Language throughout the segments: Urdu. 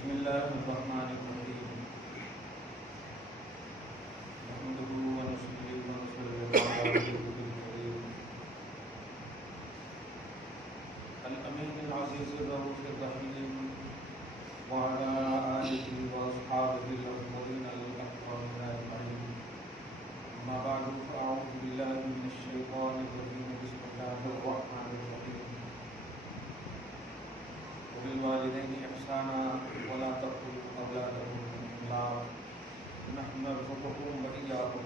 بسم الله الرحمن الرحيم نحمده ونصلي ونسلم على رسوله الكريم الأمين العزيز الرؤوف الرحيم وعلى آله وأصحابه الأكرمين الأكرمين أجمعين. أما بعد فأعوذ بالله من الشيطان الرجيم. بسم الله الرحمن الرحيم. وبالوالدين إحسانا ولا تقتلوا أولادكم من إملاق نحن نرزقكم وإياكم.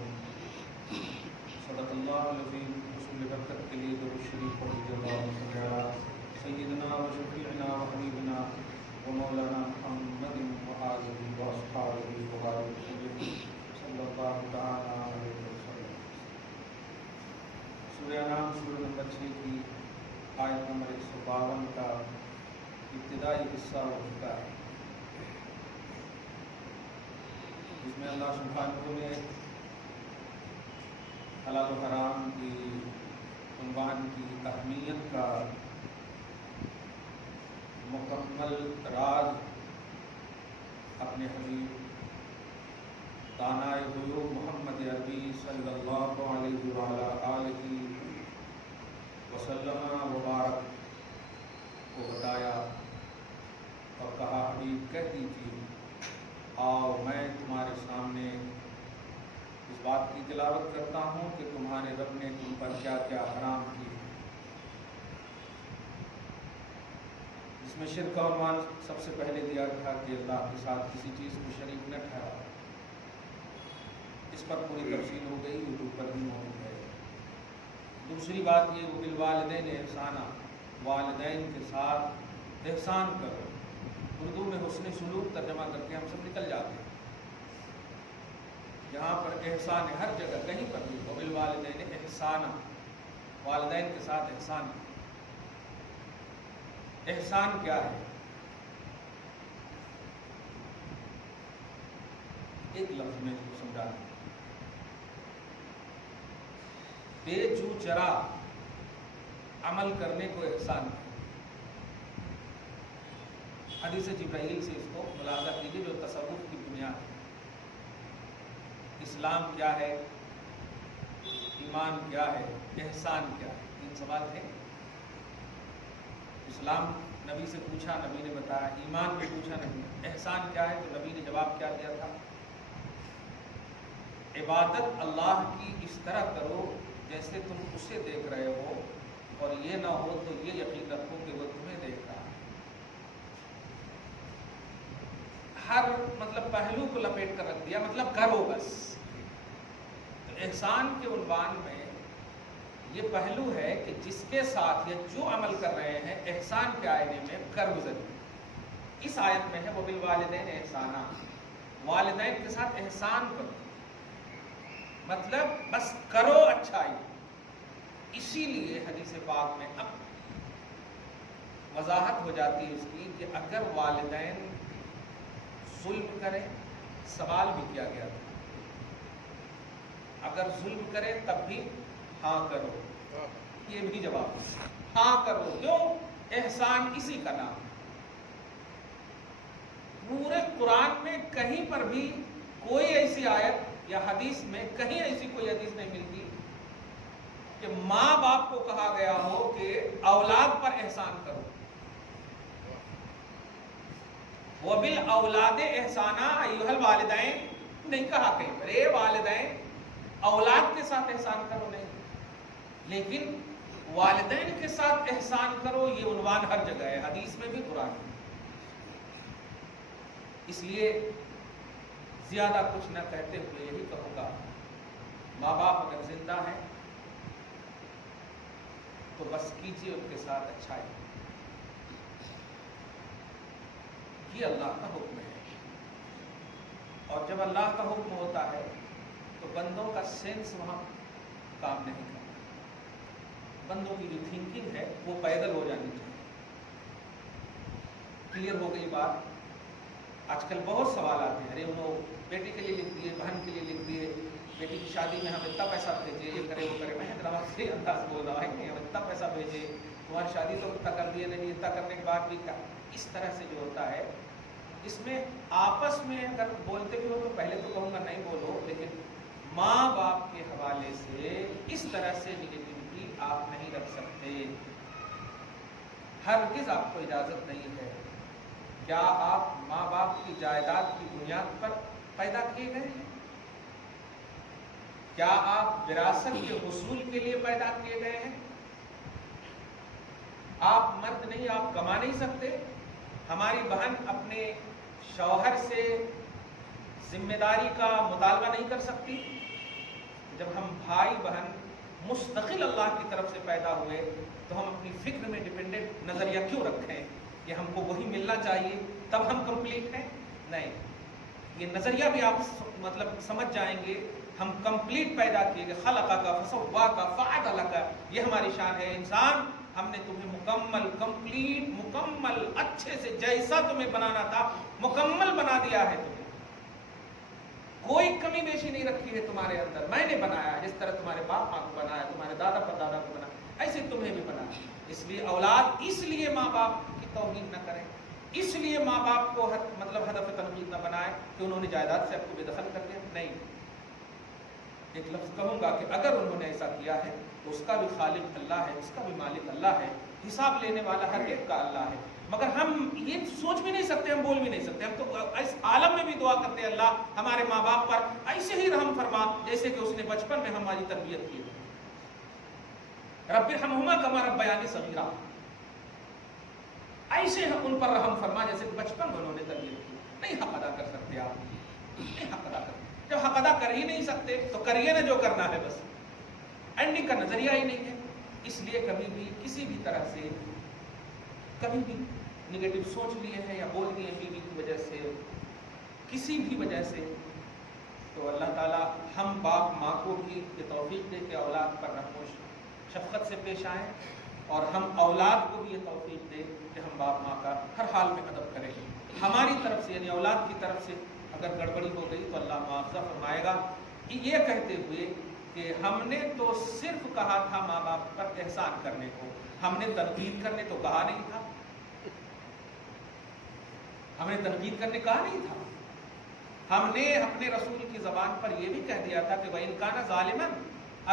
صدق الله العظيم. رسول برکت کے لیے درود شریف پڑھیے. اللهم صل على سيدنا وشفيعنا وحبيبنا ومولانا محمد وآله وأصحابه وبارك وسلم صلى الله تعالى عليه وسلم. سورہ انعام سورہ نمبر 6 کی آیت نمبر 152 کا ابتدائی حصہ ہو چکا ہے، جس میں اللہ سبحانہ نے حلال و حرام کی عنوان کی اہمیت کا مکمل راز اپنے حبیب دانائے غیوب محمد عربی صلی اللہ علیہ وآلہ آلہ وسلم وبارک کو بتایا اور کہا حبیب کہہ دیجیے آؤ میں تمہارے سامنے اس بات کی تلاوت کرتا ہوں کہ تمہارے رب نے تم پر کیا کیا حرام کی، جس میں شرک کا عنوان سب سے پہلے دیا تھا کہ اللہ کے ساتھ کسی چیز کو شریک نہ ٹھہراؤ. اس پر پوری تفصیل ہو گئی، یوٹیوب پر بھی موجود ہے. دوسری بات یہ وبالوالدین احسانا، والدین کے ساتھ احسان کرو. اردو میں حسن سلوک ترجمہ کر کے ہم سب نکل جاتے ہیں. یہاں پر احسان ہر جگہ کہیں پر بھی وبالوالدین احسانا، والدین کے ساتھ احسان. احسان کیا ہے؟ ایک لفظ میں اس کو سمجھا دوں. بے جو چرا عمل کرنے کو احسان ہے. حدیث جبرائیل سے اس کو ملاحظہ کیجیے جو تصوف کی بنیاد ہے. اسلام کیا ہے، ایمان کیا ہے، احسان کیا ہے؟ 3 سوال تھے. اسلام نبی سے پوچھا، نبی نے بتایا. ایمان بھی پوچھا نبی. احسان کیا ہے؟ تو نبی نے جواب کیا دیا تھا؟ عبادت اللہ کی اس طرح کرو جیسے تم اسے دیکھ رہے ہو، اور یہ نہ ہو تو یہ یقین رکھو کہ وہ تمہیں دیکھ رہا ہے. ہر پہلو کو لپیٹ کر رکھ دیا، کرو بس. تو احسان کے عنوان میں یہ پہلو ہے کہ جس کے ساتھ یا جو عمل کر رہے ہیں احسان کے آئینے میں کر گزری. اس آیت میں ہے وبالوالدین احسانا، والدین کے ساتھ احسان کرو، بس کرو اچھائی. اسی لیے حدیث پاک میں اب وضاحت ہو جاتی ہے اس کی کہ اگر والدین ظلم کرے، سوال بھی کیا گیا تھا، اگر ظلم کرے تب بھی ہاں کرو. یہ بھی جواب ہاں کرو. کیوں؟ احسان اسی کا نام. پورے قرآن میں کہیں پر بھی کوئی ایسی آیت یا حدیث میں کہیں ایسی کوئی حدیث نہیں ملتی کہ ماں باپ کو کہا گیا ہو کہ اولاد پر احسان کرو. وبالأولاد احسانا ایھا الوالدین نہیں کہا کہیں پر. اے والدین اولاد کے ساتھ احسان کرو نہیں، لیکن والدین کے ساتھ احسان کرو یہ عنوان ہر جگہ ہے، حدیث میں بھی قرآن میں. اس لیے زیادہ کچھ نہ کہتے ہوئے یہی کہوں گا، ماں باپ اگر زندہ ہیں تو بس کیجیے ان کے ساتھ اچھائی. یہ اللہ کا حکم ہے، اور جب اللہ کا حکم ہوتا ہے تو بندوں کا سینس وہاں کام نہیں کرتا. بندوں کی جو تھنکنگ ہے وہ پیدل ہو جانی چاہیے. کلیئر ہو گئی بات؟ آج کل بہت سوال آتے ہیں، ارے انہوں بیٹی کے لیے لکھ دیے، بہن کے لیے لکھ دیے، بیٹی کی شادی میں ہم اتنا پیسہ بھیجے، یہ کرے وہ کرے. میں حیدرآباد سے انداز بول رہا ہے کہ ہم اتنا پیسہ بھیجے، تمہاری شادی تو اتنا کر دیے، نہیں اتنا کرنے کے بعد بھی کیا. اس طرح سے جو ہوتا ہے اس میں آپس میں اگر بولتے بھی ہو تو پہلے تو کہوں گا نہیں بولو، لیکن ماں باپ کے حوالے سے اس طرح سے نگیٹیوٹی آپ نہیں رکھ سکتے، ہرگز آپ کو اجازت نہیں ہے۔ کیا آپ ماں باپ کی جائیداد کی بنیاد پر پیدا کیے گئے ہیں؟ کیا آپ وراثت کے حصول کے لیے پیدا کیے گئے ہیں؟ آپ مرد نہیں، آپ کما نہیں سکتے؟ ہماری بہن اپنے شوہر سے ذمہ داری کا مطالبہ نہیں کر سکتی؟ جب ہم بھائی بہن مستقل اللہ کی طرف سے پیدا ہوئے تو ہم اپنی فکر میں ڈیپینڈنٹ نظریہ کیوں رکھیں کہ ہم کو وہی ملنا چاہیے تب ہم کمپلیٹ ہیں؟ نہیں، یہ نظریہ بھی آپ مطلب سمجھ جائیں گے، ہم کمپلیٹ پیدا کیے گئے، خلقہ کا فسوا کا فعدل کا، یہ ہماری شان ہے۔ انسان ہم نے تمہیں مکمل، کمپلیٹ، مکمل، اچھے سے جیسا تمہیں بنانا تھا مکمل بنا دیا ہے۔ تمہیں کوئی کمی بیشی نہیں رکھی ہے تمہارے اندر، میں نے بنایا جس طرح تمہارے باپ ماں کو بنایا، تمہارے دادا پردادا کو بنایا، ایسے تمہیں بھی بنایا۔ اس لیے اولاد اس لیے ماں باپ کی توہین نہ کریں، اس لیے ماں باپ کو مطلب ہدف تنقید نہ بنائے کہ انہوں نے جائیداد سے آپ کو بے دخل کر دیا۔ نہیں، ایک لفظ کہوں گا کہ اگر انہوں نے ایسا کیا ہے تو اس کا بھی خالق اللہ ہے، اس کا بھی مالک اللہ ہے، حساب لینے والا ہر ایک کا اللہ ہے۔ مگر ہم یہ سوچ بھی نہیں سکتے، ہم بول بھی نہیں سکتے، ہم تو اس عالم میں بھی دعا کرتے ہیں اللہ ہمارے ماں باپ پر ایسے ہی رحم فرما جیسے کہ اس نے بچپن میں ہماری تربیت کی۔ رب ارحمہما کما ربیانی صغیرا، ایسے ان پر رحم فرما جیسے کہ بچپن میں انہوں نے تربیت کی۔ نہیں حق ادا کر سکتے آپ، نہیں حق ادا کر سکتے، جب حق ادا کر ہی نہیں سکتے تو کریے نا جو کرنا ہے، بس اینڈنگ کا نظریہ ہی نہیں ہے۔ اس لیے کبھی بھی کسی بھی طرح سے کبھی بھی نگیٹو سوچ لیے ہیں یا بول دیے بیوی کی وجہ سے، کسی بھی وجہ سے، تو اللہ تعالیٰ ہم باپ ماں کو بھی یہ توفیق دے کہ اولاد پر رحم و شفقت سے پیش آئیں، اور ہم اولاد کو بھی یہ توفیق دے کہ ہم باپ ماں کا ہر حال میں ادب کریں۔ ہماری طرف سے یعنی اولاد کی طرف سے اگر گڑبڑی ہو گئی تو اللہ معاوضہ فرمائے گا، یہ کہتے ہوئے کہ ہم نے تو صرف کہا تھا ماں باپ پر احسان کرنے کو، ہم نے تنقید کرنے تو کہا نہیں تھا، ہم نے تنقید کرنے کہا نہیں تھا۔ ہم نے اپنے رسول کی زبان پر یہ بھی کہہ دیا تھا کہ وَإِنْ كَانَ ظَالِمًا،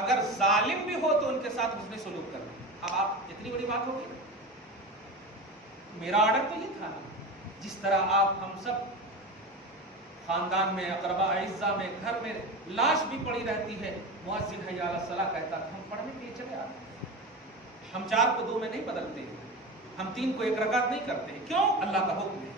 اگر ظالم بھی ہو تو ان کے ساتھ حسن سلوک کرنا۔ اب آپ اتنی بڑی بات ہوگی، میرا آرڈر تو یہ تھا نا، جس طرح آپ ہم سب خاندان میں، اقربا اعزاء میں، گھر میں لاش بھی پڑی رہتی ہے، مؤذن حی علی الصلاۃ کہتا ہے ہم پڑھنے کے لیے چلے آتے ہیں، ہم 4 کو 2 میں نہیں بدلتے ہیں، ہم 3 کو 1 رکعت نہیں کرتے ہیں، کیوں؟ اللہ کا حکم ہے۔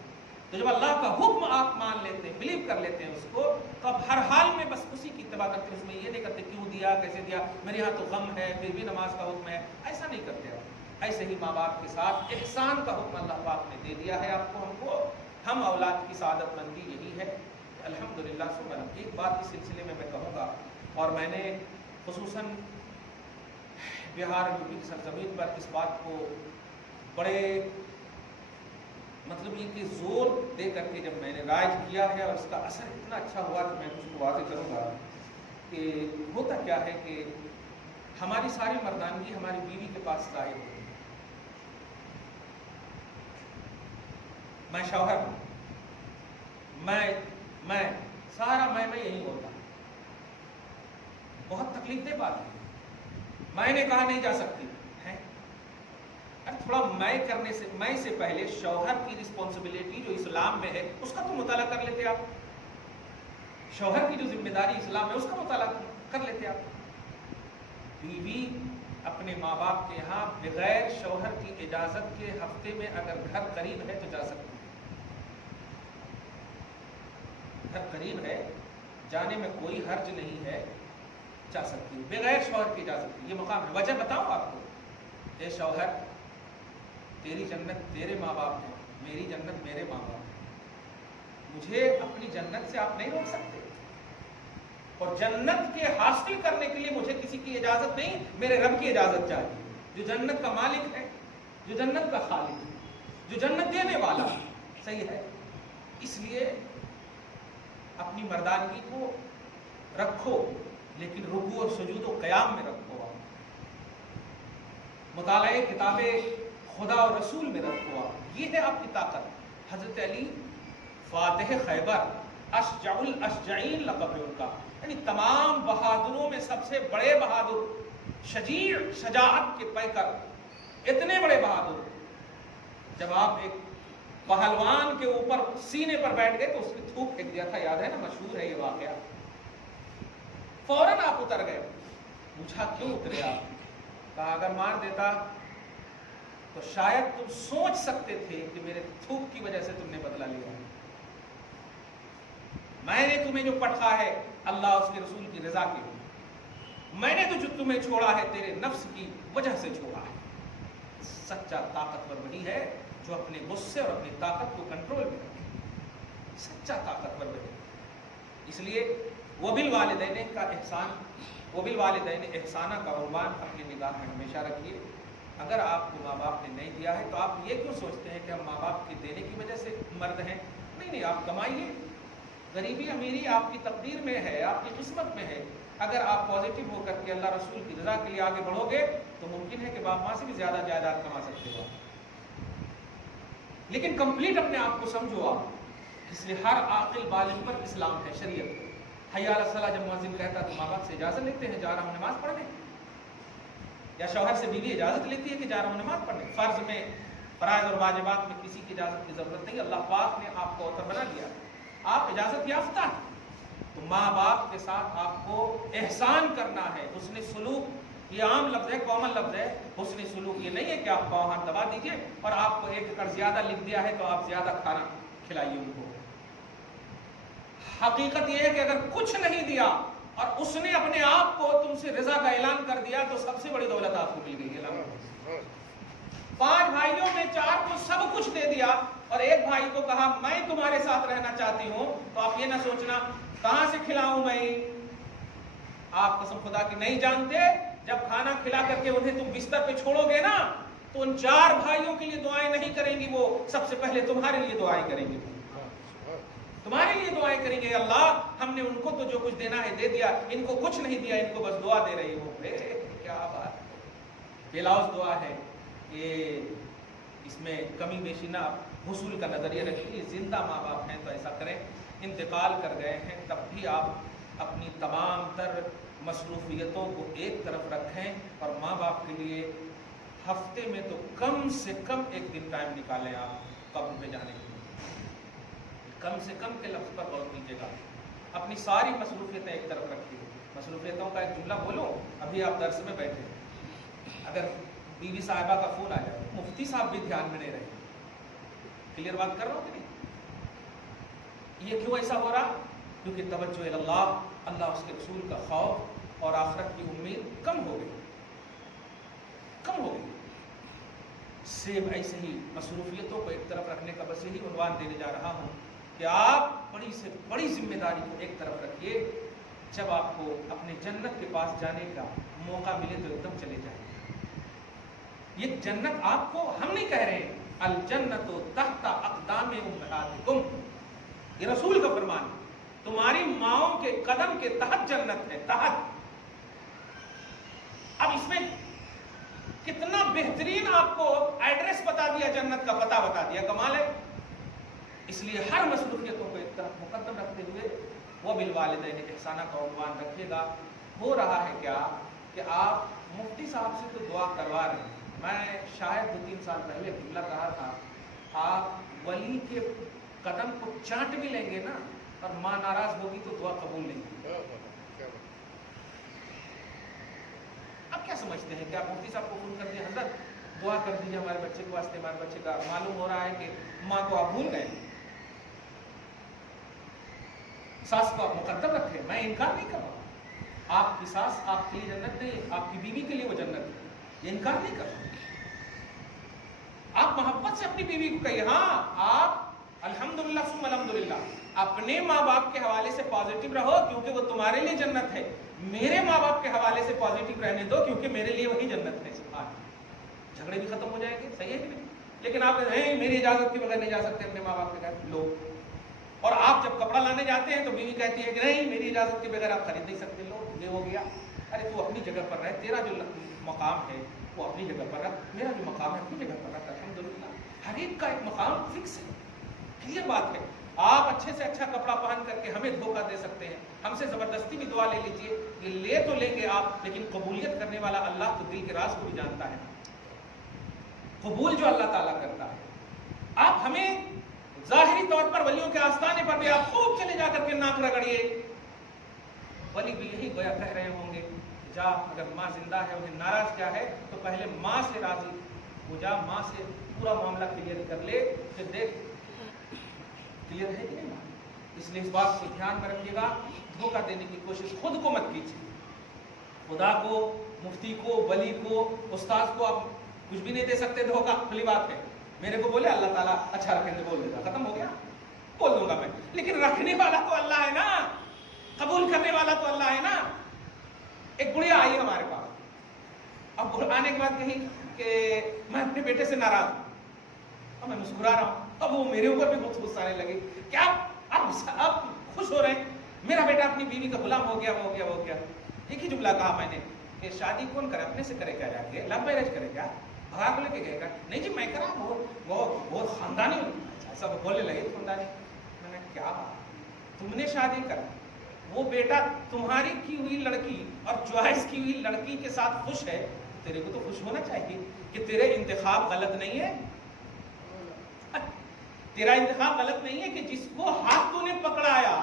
تو جب اللہ کا حکم آپ مان لیتے ہیں، بلیو کر لیتے ہیں اس کو، تو اب ہر حال میں بس اسی کی اتباع کرتے ہیں، اس میں یہ نہیں کرتے کیوں دیا، کیسے دیا، میرے یہاں تو غم ہے پھر بھی نماز کا حکم ہے، ایسا نہیں کرتے آپ۔ ایسے ہی ماں باپ کے ساتھ احسان کا حکم اللہ پاک نے دے دیا ہے آپ کو، ہم کو، ہم اولاد کی سعادت مندی یہی ہے الحمدللہ۔ ایک بات اس سلسلے میں کہوں گا، اور میں نے خصوصاً بہار یوپی کی سرزمین پر اس بات کو بڑے مطلب یہ کہ زور دے کر کے جب میں نے رائج کیا ہے، اور اس کا اثر اتنا اچھا ہوا کہ میں اس کو واضح کروں گا کہ ہوتا کیا ہے کہ ہماری ساری مردانگی ہماری بیوی کے پاس ظاہر ہوتی ہے۔ میں شوہر ہوں، میں سارا میں یہی ہوتا، بہت تکلیف دہ بات ہے، میں نے کہا نہیں جا سکتی ہے، تھوڑا میں سے پہلے شوہر کی رسپانسبلٹی جو اسلام میں ہے اس کا تو مطالعہ کر لیتے آپ، شوہر کی جو ذمہ داری اسلام میں اس کا مطالعہ کر لیتے آپ۔ بیوی اپنے ماں باپ کے یہاں بغیر شوہر کی اجازت کے ہفتے میں اگر گھر قریب ہے تو جا سکتی ہے، گھر قریب ہے جانے میں کوئی حرج نہیں ہے، جا سکتی ہے بغیر شوہر کی اجازت کی، یہ مقام ہے۔ وجہ بتاؤں آپ کو، اے شوہر تیری جنت تیرے ماں باپ ہیں، میری جنت میرے ماں باپ ہیں، مجھے اپنی جنت سے آپ نہیں روک سکتے، اور جنت کے حاصل کرنے کے لیے مجھے کسی کی اجازت نہیں، میرے رب کی اجازت چاہیے، جو جنت کا مالک ہے، جو جنت کا خالق ہے، جو جنت دینے والا ہے، صحیح ہے۔ اس لیے اپنی مردانگی کو رکھو، لیکن رکوع اور سجود و قیام میں رکھو، مطالعہ کتاب خدا اور رسول میں رکھو، یہ ہے آپ کی طاقت۔ حضرت علی فاتح خیبر، اشجع الاشجعین لقب ہے ان کا، یعنی تمام بہادروں میں سب سے بڑے بہادر، شجیع، شجاعت کے پیکر، اتنے بڑے بہادر. جب آپ ایک پہلوان کے اوپر سینے پر بیٹھ گئے تو اس نے تھوک پھینک دیا تھا، یاد ہے نا، مشہور ہے یہ واقعہ. فوراً آپ اتر گئے. پوچھا کیوں اترے آپ؟ کہا اگر مار دیتا تو شاید تم سوچ سکتے تھے کہ میرے تھوک کی وجہ سے تم نے بدلہ لیا. میں نے تمہیں جو پٹھا ہے اللہ اس کے رسول کی رضا کے لیے، میں نے تو جو تمہیں چھوڑا ہے تیرے نفس کی وجہ سے چھوڑا ہے. سچا طاقتور وہی ہے جو اپنے غصے اور اپنی طاقت کو کنٹرول میں رکھے. سچا طاقتور وہی. اس لیے وبالوالدین کا احسان، وبالوالدین احسانہ کا عنوان اپنی نگاہ میں ہمیشہ رکھیے. اگر آپ کو ماں باپ نے نہیں دیا ہے تو آپ یہ کیوں سوچتے ہیں کہ ہم ماں باپ کے دینے کی وجہ سے مرد ہیں؟ نہیں، آپ کمائیے. غریبی امیری آپ کی تقدیر میں ہے، آپ کی قسمت میں ہے. اگر آپ پازیٹیو ہو کر کے اللہ رسول کی رضا کے لیے آگے بڑھو گے تو ممکن ہے کہ باپ ماں سے بھی زیادہ جائیداد کما سکتے ہو. لیکن کمپلیٹ اپنے آپ کو سمجھو آپ. اس لیے ہر عاقل بالغ پر اسلام ہے، شریعت. حی علی الصلاۃ جب مؤذن کہتا تو ماں باپ سے اجازت لیتے ہیں جا رہا ہوں نماز پڑھنے، یا شوہر سے بیوی اجازت لیتی ہے کہ جا رہا ہوں نماز پڑھنے. فرض میں، فرائض اور واجبات میں کسی کی اجازت کی ضرورت نہیں. اللہ پاک نے آپ کو اوتر بنا دیا، آپ اجازت یافتہ ہیں. تو ماں باپ کے ساتھ آپ کو احسان کرنا ہے. حسن سلوک یہ عام لفظ ہے، کامن لفظ ہے. حسن سلوک یہ نہیں ہے کہ آپ پاؤں ہاتھ دبا دیجئے اور آپ کو ایک ایکڑ زیادہ لکھ دیا ہے تو آپ زیادہ کھانا کھلائیے ان کو. حقیقت یہ ہے کہ اگر کچھ نہیں دیا اور اس نے اپنے آپ کو تم سے رضا کا اعلان کر دیا تو سب سے بڑی دولت آپ کو مل گئی ہے. 5 بھائیوں میں 4 کو سب کچھ دے دیا اور ایک بھائی کو کہا میں تمہارے ساتھ رہنا چاہتی ہوں، تو آپ یہ نہ سوچنا کہاں سے کھلاؤں میں. آپ قسم خدا کی نہیں جانتے، جب کھانا کھلا کر کے انہیں تم بستر پہ چھوڑو گے نا تو ان 4 بھائیوں کے لیے دعائیں نہیں کریں گی، وہ سب سے پہلے تمہارے لیے دعائیں کریں گے. تمہارے لیے دعائیں کریں گے، اللہ ہم نے ان کو تو جو کچھ دینا ہے دے دیا، ان کو کچھ نہیں دیا، ان کو بس دعا دے رہی ہو. کیا بات، بلاؤز دعا ہے کہ اس میں کمی بیشی نہ، حصول کا نظریہ رکھیے. زندہ ماں باپ ہیں تو ایسا کریں، انتقال کر گئے ہیں تب بھی آپ اپنی تمام تر مصروفیتوں کو ایک طرف رکھیں اور ماں باپ کے لیے ہفتے میں تو کم سے کم 1 دن ٹائم نکالیں. آپ قبر میں جانے کے لیے کم سے کم کے لفظ پر غور کیجیے گا. اپنی ساری مصروفیتیں ایک طرف رکھیے. مصروفیتوں کا ایک جملہ بولو. ابھی آپ درس میں بیٹھے، اگر بیوی صاحبہ کا فون آ جائے، مفتی صاحب بھی دھیان میں نہیں رہے. کلیئر بات کر رہا ہوں کہ نہیں؟ یہ کیوں ایسا ہو رہا؟ کیونکہ توجہ اللہ، اللہ اس کے رسول کا خوف اور آخرت کی امید کم ہو گئی، کم ہو گئی. سیم ایسے ہی مصروفیتوں کو ایک طرف رکھنے کا بس یہی عنوان دینے جا رہا ہوں کہ آپ بڑی سے بڑی ذمہ داری کو ایک طرف رکھیے. جب آپ کو اپنے جنت کے پاس جانے کا موقع ملے تو ایک دم چلے جائیں. یہ جنت آپ کو ہم نہیں کہہ رہے ہیں، الجنت تحت اقدام امہاتکم، یہ رسول کا فرمان ہے. تمہاری ماؤں کے قدم کے تحت جنت ہے، تحت. اب اس میں کتنا بہترین آپ کو ایڈریس بتا دیا، جنت کا پتہ بتا دیا، کمال ہے. اس لیے ہر مصروفیتوں کو ایک طرف مقدم رکھتے ہوئے وبالوالدین احسانہ کا عنوان رکھیے گا. ہو رہا ہے کیا کہ آپ مفتی صاحب سے تو دعا کروا رہے ہیں. میں شاید 2-3 سال پہلے جملہ کہا تھا، آپ ولی کے قدم کو چاٹ بھی لیں گے نا اور ماں ناراض ہوگی تو دعا قبول نہیں ہوگی. اب کیا سمجھتے ہیں کہ آپ مفتی صاحب کو فون کر دیا، حضرت دعا کر دیجیے ہمارے بچے کے واسطے، ہمارے بچے کا معلوم ہو رہا ہے کہ ماں کو آپ بھول گئے، ساس کو آپ مقدم رکھے. میں انکار نہیں کر رہا ہوں، آپ کی ساس آپ کے لیے جنت نہیں، آپ کی بیوی کے لیے وہ جنت ہے، یہ انکار نہیں کر رہا. آپ محبت سے اپنی بیوی کو کہیے، ہاں آپ الحمدللہ ثم الحمدللہ اپنے ماں باپ کے حوالے سے پازیٹیو رہو کیونکہ وہ تمہارے لیے جنت ہے. میرے ماں باپ کے حوالے سے پازیٹیو رہنے دو کیونکہ میرے لیے وہی جنت ہے. سبحان اللہ، جھگڑے بھی ختم ہو جائیں گے. صحیح ہے کہ نہیں؟ لیکن آپ نہیں، میری اجازت کے بغیر نہیں جا سکتے اپنے ماں باپ کے گھر لوگ. اور آپ جب کپڑا لانے جاتے ہیں تو بیوی کہتی ہے کہ نہیں، میری اجازت کے بغیر آپ خرید نہیں سکتے. لوگ یہ ہو گیا. ارے تو اپنی جگہ پر رہ، تیرا جو مقام ہے وہ اپنی جگہ پر رکھ، میرا جو مقام ہے اپنی جگہ پر رکھ. الحمدللہ ہر ایک کا ایک مقام فکس ہے. کلیئر بات ہے. آپ اچھے سے اچھا کپڑا پہن کر کے ہمیں دھوکہ دے سکتے ہیں، ہم سے زبردستی بھی دعا لے لیجئے، یہ لے تو لیں گے آپ، لیکن قبولیت کرنے والا اللہ تو دل کے راز کو بھی جانتا ہے، قبول جو اللہ تعالیٰ کرتا ہے۔ آپ ہمیں ظاہری طور پر ولیوں کے آستانے پر بھی آپ خوب چلے جا کر کے ناک رگڑیے، ولی بھی یہی گویا کہہ رہے ہوں گے، جا اگر ماں زندہ ہے انہیں ناراض کیا ہے تو پہلے ماں سے راضی وہ جا، ماں سے پورا معاملہ کلیئر کر لے، پھر دیکھ کلیئر ہے کہ نہیں ماں۔ اس لیے اس بات کو دھیان میں رکھیے گا، دھوکہ دینے کی کوشش خود کو مت کیجیے، خدا کو، مفتی کو، ولی کو، استاذ کو آپ کچھ بھی نہیں دے سکتے دھوکہ، کھلی بات ہے۔ میرے کو بولے اللہ تعالیٰ اچھا رکھیں تو بول دے گا، ختم ہو گیا، بول دوں گا میں، لیکن رکھنے والا تو اللہ ہے نا، قبول کرنے والا تو اللہ ہے نا۔ ایک بڑھیا آئی ہمارے پاس، اب آنے کے بعد کہیں کہ میں اپنے بیٹے سے ناراض ہوں، اب میں مسکرا رہا ہوں، اب وہ میرے اوپر بھی بہت غصہ آنے لگے، کیا اب خوش ہو رہے ہیں میرا بیٹا اپنی بیوی کا غلام ہو گیا، ہو گیا، ہو گیا۔ ایک ہی جملہ کہا میں نے کہ شادی کون کرے، اپنے سے کرے کیا، جا کے لو میرج کرے کیا، بھگا کو لے کے گئے گا، نہیں جی میں کرا، وہ بہت خاندانی، ایسا بولنے لگے خاندانی۔ میں نے کیا بات، تم نے شادی کرا، وہ بیٹا تمہاری کی ہوئی لڑکی اور چوائس کی ہوئی لڑکی کے ساتھ خوش ہے، تیرے کو تو خوش ہونا چاہیے کہ تیرے انتخاب غلط نہیں ہے، تیرا انتخاب غلط نہیں ہے کہ جس کو ہاتھ تو نے پکڑایا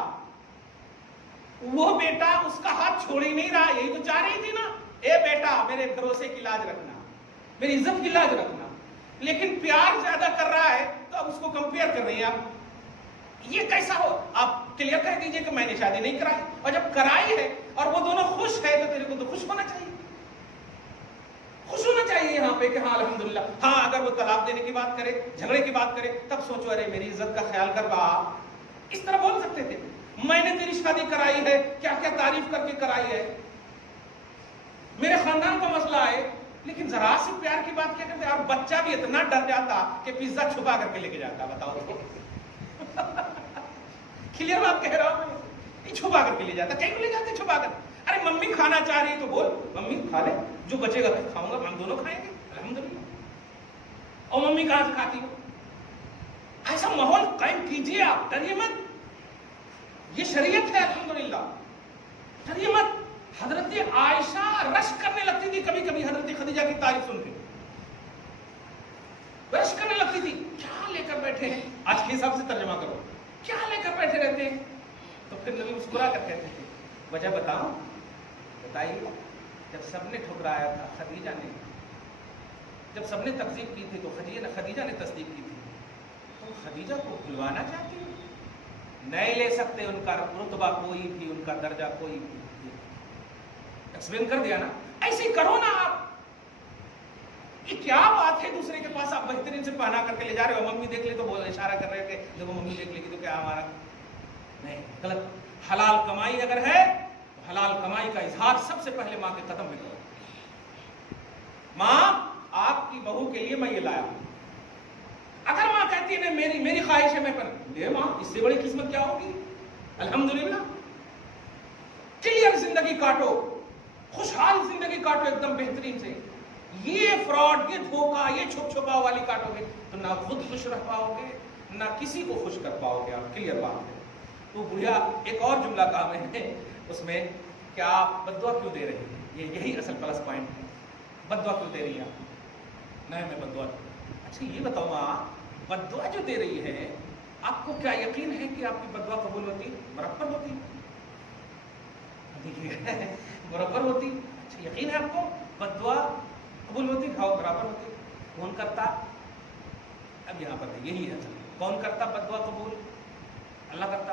وہ بیٹا اس کا ہاتھ چھوڑ ہی نہیں رہا، یہی تو چاہ رہی تھی نا، اے بیٹا میرے بھروسے کی لاج رکھنا، میری عزت کی لاج رکھنا، لیکن پیار زیادہ کر رہا ہے تو اب اس کو کمپیئر کر رہی ہیں آپ، یہ کیسا ہو؟ آپ کلیئر کہہ دیجئے کہ میں نے شادی نہیں کرائی، اور جب کرائی ہے اور وہ دونوں خوش ہے تو تیرے کو تو خوش ہونا چاہیے، خوش ہونا چاہیے یہاں پہ کہ ہاں الحمدللہ۔ ہاں اگر وہ طلاق دینے کی بات کرے، جھگڑے کی بات کرے، تب سوچو ارے میری عزت کا خیال کر باپ، اس طرح بول سکتے تھے، میں نے تیری شادی کرائی ہے، کیا کیا تعریف کر کے کرائی ہے، میرے خاندان کا مسئلہ ہے، لیکن ذرا سی پیار کی بات کیا کرتے، اور بچہ بھی اتنا ڈر جاتا کہ پیزا چھپا کر کے لے کے جاتا، بتاؤ کلیئر بات کہہ رہا ہوں میں، چھپا کر کے لے جاتا، کہیں لے جاتے چھپا کر، ارے ممی کھانا چاہ رہی تو بول ممی کھا لے، جو بچے گا کھاؤں گا، ہم دونوں کھائیں گے الحمدللہ، اور ممی کہاں سے کھاتی ہو، ایسا ماحول قائم کیجیے آپ، ڈریے مت، یہ شریعت ہے الحمدللہ، ڈریے مت۔ حضرت عائشہ رشک کرنے لگتی تھی کبھی کبھی حضرت خدیجہ کی تعریف سن کے، رشک کرنے لگتی تھی، کیا لے کر بیٹھے ہیں، آج کے حساب سے ترجمہ کرو، کیا لے کر بیٹھے رہتے ہیں، تو پھر نبی مسکرا کر کہتے تھے وجہ بتاؤں، بتائیے، جب سب نے ٹھکرایا تھا خدیجہ نے، جب سب نے تکذیب کی تھی تو خدیجہ نے تصدیق کی تھی، تو خدیجہ کو بھلوانا چاہتی ہو، نہیں لے سکتے، ان کا رتبہ کوئی بھی، ان کا درجہ کوئی بھی، ایکسپلین کر دیا نا، ایسے ہی کرو نا آپ، یہ کیا بات ہے دوسرے کے پاس آپ بہترین سے پہنا کر کے لے جا رہے ہو، ممی دیکھ لے تو وہ اشارہ کر رہے کہ دیکھو ممی دیکھ لے گی تو کیا ہمارا، نہیں، غلط، حلال کمائی اگر ہے تو حلال کمائی کا اظہار سب سے پہلے ماں کے قدم میں کرو، ماں آپ کی بہو کے لیے میں یہ لایا ہوں، اگر ماں کہتی ہے میری خواہش ہے میں پر لے ماں، اس سے بڑی قسمت کیا ہوگی، الحمدللہ، کلیئر زندگی کاٹو، خوشحال زندگی کاٹو ایک دم بہترین سے، یہ فراڈ، یہ دھوکہ، یہ چھپ چھپاؤ والی کاٹو گے تو نہ خود خوش رہ پاؤ گے، نہ کسی کو خوش کر پاؤ گے آپ، کلیئر بات ہے۔ تو بڑھیا ایک اور جملہ کہا میں نے اس میں کہ آپ بد دعا کیوں دے رہے ہیں، یہی اصل پلس پوائنٹ ہے، بد دعا کیوں دے رہی ہے آپ، نہیں میں بد دعا، اچھا یہ بتاؤ آپ بد دعا جو دے رہی ہے آپ کو کیا یقین ہے کہ آپ کی بد دعا قبول ہوتی، برابر ہوتی، برابر ہوتی، اچھا یقین ہے آپ کو بد دعا قبول ہوتی، ہاں برابر ہوتی، کون کرتا، اب یہاں پر یہی ہے اصل، کون کرتا بد دعا قبول، اللہ کرتا،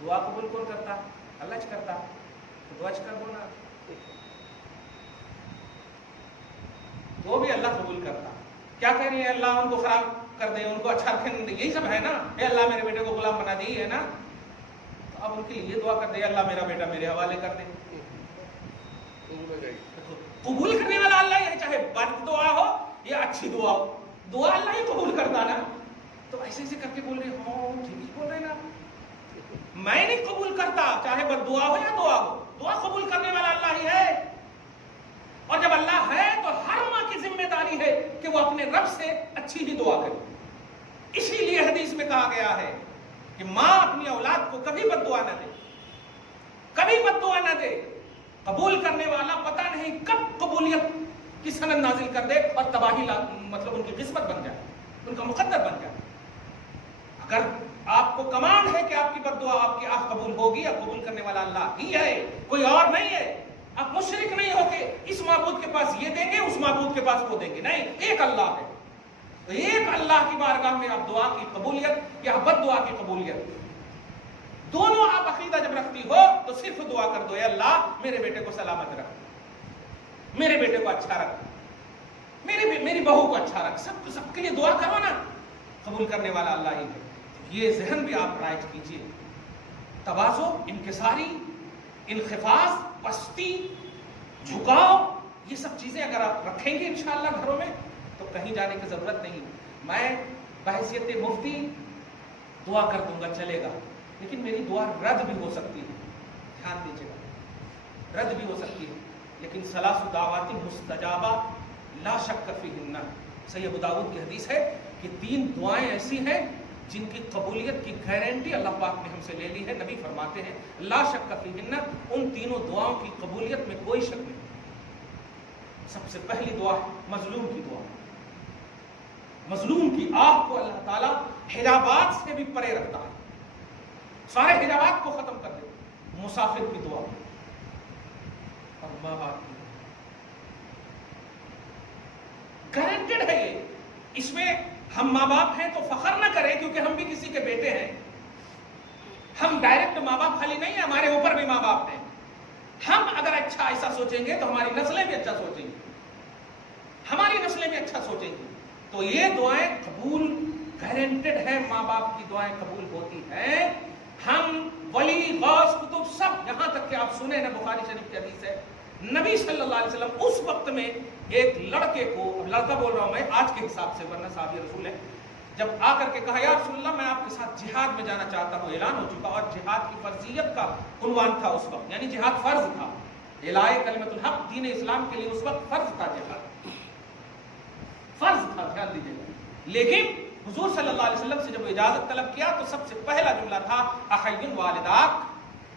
دعا قبول کون کرتا، اللہ کرتا، تو دعا کر دو نا، وہ بھی اللہ قبول کرتا، کیا کہہ رہی ہے، اللہ ان کو خراب کر دے، ان کو اچھا رکھے، یہی سب ہے نا، اے اللہ میرے بیٹے کو غلام بنا دی ہے نا، تو اب ان کے لیے دعا کر دے اللہ میرا بیٹا میرے حوالے کر دے، قبول کرنے والا اللہ ہے، چاہے بد دعا ہو یا اچھی دعا ہو، دعا اللہ ہی قبول کرتا نا، تو ایسے ایسے کر کے بول رہے ہوں ٹھیک بول رہے نا، میں نہیں قبول کرتا چاہے بد دعا ہو یا دعا ہو، دعا قبول کرنے والا اللہ ہی ہے، اور جب اللہ ہے تو ہر ماں کی ذمہ داری ہے کہ وہ اپنے رب سے اچھی ہی دعا کرے، اسی لیے حدیث میں کہا گیا ہے کہ ماں اپنی اولاد کو کبھی بد دعا نہ دے، کبھی بد دعا نہ دے. قبول کرنے والا پتہ نہیں کب قبولیت کی سند نازل کر دے اور تباہی مطلب ان کی قسمت بن جائے، ان کا مقدر بن جائے. اگر آپ کو کمانڈ ہے کہ آپ کی بد دعا آپ کی قبول ہوگی، اب قبول کرنے والا اللہ ہی ہے، کوئی اور نہیں ہے. آپ مشرک نہیں ہو کے اس معبود کے پاس یہ دیں گے، اس معبود کے پاس وہ دیں گے، نہیں، ایک اللہ ہے. تو ایک اللہ کی بارگاہ میں آپ دعا کی قبولیت یا بد دعا کی قبولیت دونوں آپ عقیدہ جب رکھتی ہو تو صرف دعا کر دو، اے اللہ میرے بیٹے کو سلامت رکھ، میرے بیٹے کو اچھا رکھ، میری بہو کو اچھا رکھ. سب کے لیے دعا کرو نا، قبول کرنے والا اللہ ہی ہے. یہ ذہن بھی آپ رائج کیجئے. تواضع، انکساری، انخفاض، پستی، جھکاؤ، یہ سب چیزیں اگر آپ رکھیں گے انشاءاللہ گھروں میں تو کہیں جانے کی ضرورت نہیں. میں بحیثیت مفتی دعا کر دوں گا چلے گا، لیکن میری دعا رد بھی ہو سکتی ہے، دھیان دیجیے گا، رد بھی ہو سکتی ہے. لیکن ثلاث دعوات مستجابہ لا شک فیہن، صحیح ابو داؤد کی حدیث ہے کہ 3 دعائیں ایسی ہیں جن کی قبولیت کی گارنٹی اللہ پاک نے ہم سے لے لی ہے. نبی فرماتے ہیں لا شک فیہن، ان تینوں دعاؤں کی قبولیت میں کوئی شک نہیں. سب سے پہلی دعا ہے مظلوم کی دعا. مظلوم کی آہ کو اللہ تعالیٰ حجابات سے بھی پرے رکھتا ہے، سارے حجابات کو ختم کر دے. مسافر کی دعا اور ماں باپ کی گارنٹیڈ ہے. یہ اس میں ہم ماں باپ ہیں تو فخر نہ کریں کیونکہ ہم بھی کسی کے بیٹے ہیں. ہم ڈائریکٹ ماں باپ خالی نہیں ہیں، ہمارے اوپر بھی ماں باپ ہیں. ہم اگر اچھا ایسا سوچیں گے تو ہماری نسلیں بھی اچھا سوچیں گی، ہماری نسلیں بھی اچھا سوچیں گی. تو یہ دعائیں قبول گارنٹیڈ ہے، ماں باپ کی دعائیں قبول ہوتی ہیں. ہم ولی غوث کتب سب، یہاں تک کہ آپ سنیں نا بخاری شریف کی حدیث ہے، نبی صلی اللہ علیہ وسلم اس وقت میں ایک لڑکے کو، لڑکا بول رہا ہوں میں آج کے حساب سے ورنہ صحابی رسول ہے، جب آ کر کے کہا یا رسول اللہ میں آپ کے ساتھ جہاد میں جانا چاہتا ہوں. اعلان ہو چکا اور جہاد کی فرضیت کا عنوان تھا اس وقت، یعنی جہاد فرض تھا. اعلاء کلمۃ الحق، دین اسلام کے لیے اس وقت فرض تھا، جہاد فرض تھا، دھیان دیجیے گا. لیکن حضور صلی اللہ علیہ وسلم سے جب اجازت طلب کیا تو سب سے پہلا جملہ تھا احی والداک.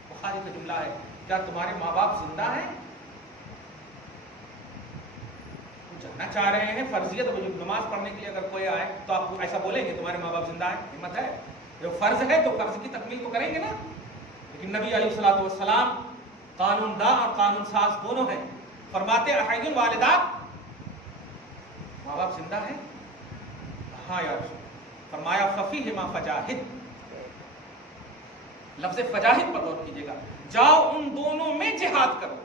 بخاری کا جملہ ہے، کیا تمہارے ماں باپ زندہ ہیں؟ جاننا چاہ رہے ہیں فرضیت. نماز پڑھنے کے لیے اگر کوئی آئے تو آپ ایسا بولیں گے تمہارے ماں باپ زندہ ہیں؟ ہمت ہے؟ جو فرض ہے تو فرض کی تکمیل تو کریں گے نا. لیکن نبی علیہ الصلوۃ والسلام قانون داں اور قانون ساز دونوں ہیں. فرماتے احی والداک، ماں باپ زندہ ہیں؟ ہاں یا رسول. فرمایا ففیہما فجاہد. لفظ فجاہد پر غور کیجیے گا. جاؤ ان دونوں میں جہاد کرو،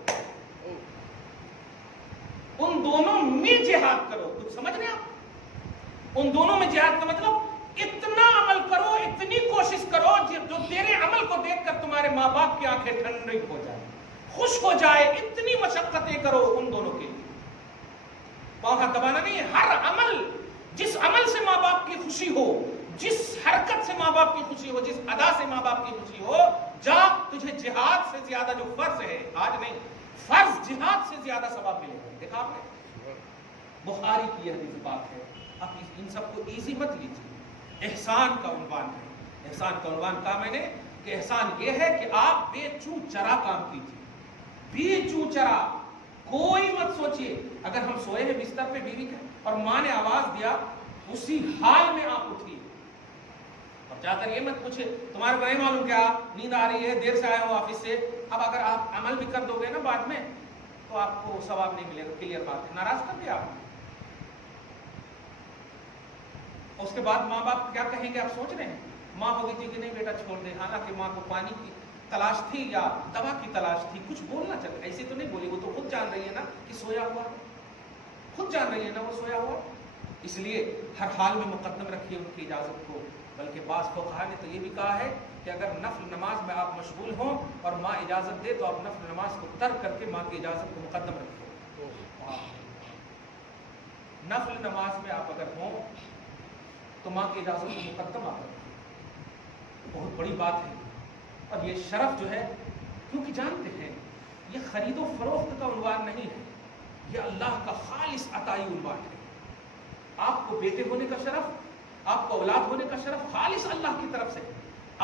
ان دونوں میں جہاد کرو. کچھ سمجھ رہے آپ؟ ان دونوں میں جہاد کا مطلب اتنا عمل کرو، اتنی کوشش کرو جو تیرے عمل کو دیکھ کر تمہارے ماں باپ کی آنکھیں ٹھنڈی ہو جائے، خوش ہو جائے. اتنی مشقتیں کرو ان دونوں کے لیے. پاؤں ہاتھ دبانا نہیں ہے. ہر عمل، جس عمل سے ماں باپ کی خوشی ہو، جس حرکت سے ماں باپ کی خوشی ہو، جس ادا سے ماں باپ کی خوشی ہو، جا. تجھے جہاد سے زیادہ جو فرض ہے، آج نہیں، فرض جہاد سے زیادہ ثواب ملے گا. دیکھا آپ نے؟ بخاری کی یہ حدیث بات ہے. آپ ان سب کو ایزی مت لیجیے. احسان کا عنوان ہے. احسان کا عنوان کہا میں نے کہ احسان یہ ہے کہ آپ بے چوں چرا کام کیجیے. بے چوں چرا، کوئی مت سوچیے. اگر ہم سوئے ہیں بستر پہ بیوی کا اور ماں نے آواز دیا، اسی حال میں آپ اٹھیے اور جا کر یہ مت پوچھے تمہارے کو نہیں معلوم کیا نیند آ رہی ہے، دیر سے آئے ہو آفس سے. اب اگر آپ عمل بھی کر دو گے نا بعد میں تو آپ کو ثواب نہیں ملے گا. کلیئر بات ہے. ناراض کر دیا آپ. اس کے بعد ماں باپ کیا کہیں گے آپ سوچ رہے ہیں؟ ماں ہوگی تھی کہ نہیں بیٹا چھوڑ دے، حالانکہ ماں کو پانی کی تلاش تھی یا دوا کی تلاش تھی. کچھ بولنا چاہتے، ایسے تو نہیں بولی. وہ تو خود جان رہی ہے نا کہ سویا ہوا، خود جان رہی ہے نا وہ سویا ہوا. اس لیے ہر حال میں مقدم رکھیے ان کی اجازت کو. بلکہ بعض فقہا نے تو یہ بھی کہا ہے کہ اگر نفل نماز میں آپ مشغول ہوں اور ماں اجازت دے تو آپ نفل نماز کو ترک کر کے ماں کی اجازت کو مقدم رکھیں. نفل نماز میں آپ اگر ہوں تو ماں کی اجازت کو مقدم آپ رکھیں. بہت بڑی بات ہے. اور یہ شرف جو ہے، کیونکہ جانتے ہیں یہ خرید و فروخت کا عنوان نہیں ہے، یہ اللہ کا خالص عطائی عنوان ہے. آپ کو بیٹے ہونے کا شرف آپ کو اولاد ہونے کا شرف خالص اللہ کی طرف سے.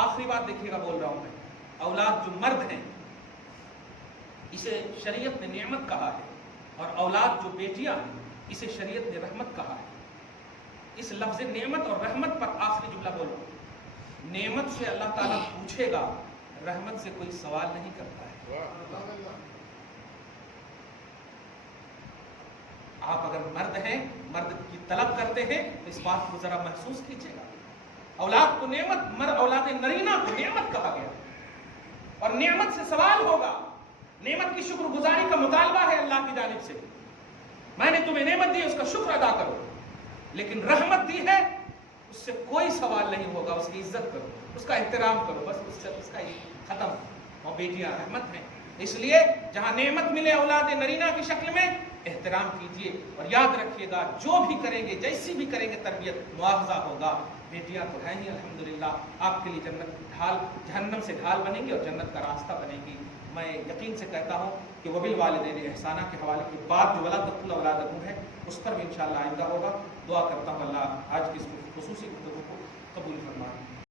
آخری بات دیکھیے گا بول رہا ہوں میں, اولاد جو مرد ہیں اسے شریعت نے نعمت کہا ہے, اور اولاد جو بیٹیاں ہیں اسے شریعت نے رحمت کہا ہے. اس لفظ نعمت اور رحمت پر آخری جملہ بولو. نعمت سے اللہ تعالیٰ پوچھے گا, رحمت سے کوئی سوال نہیں کرتا ہے. آپ اگر مرد ہیں, مرد کی طلب کرتے ہیں تو اس بات کو ذرا محسوس کیجیے گا. اولاد کو نعمت, اولاد نرینہ کو نعمت کہا گیا, اور نعمت سے سوال ہوگا. نعمت کی شکر گزاری کا مطالبہ ہے اللہ کی جانب سے. میں نے تمہیں نعمت دی, اس کا شکر ادا کرو. لیکن رحمت دی ہے, اس سے کوئی سوال نہیں ہوگا. اس کی عزت کرو, اس کا احترام کرو, بس اس کا ختم. اور بیٹیاں رحمت ہیں, اس لیے جہاں نعمت ملے اولاد نرینہ کی شکل میں احترام کیجیے. اور یاد رکھیے گا جو بھی کریں گے, جیسی بھی کریں گے تربیت, مواخذہ ہوگا. بیٹیاں تو ہیں ہی الحمدللہ, آپ کے لیے جنت ڈھال, جہنم سے ڈھال بنیں گی اور جنت کا راستہ بنے گی. میں یقین سے کہتا ہوں کہ وبالوالدین احسانہ کے حوالے کے بعد جو ولا تقتلوا اولادکم ہے اس پر بھی انشاءاللہ آئندہ ہوگا. دعا کرتا ہوں اللہ آج کی اس خصوصی گفتگو کو قبول فرمائے.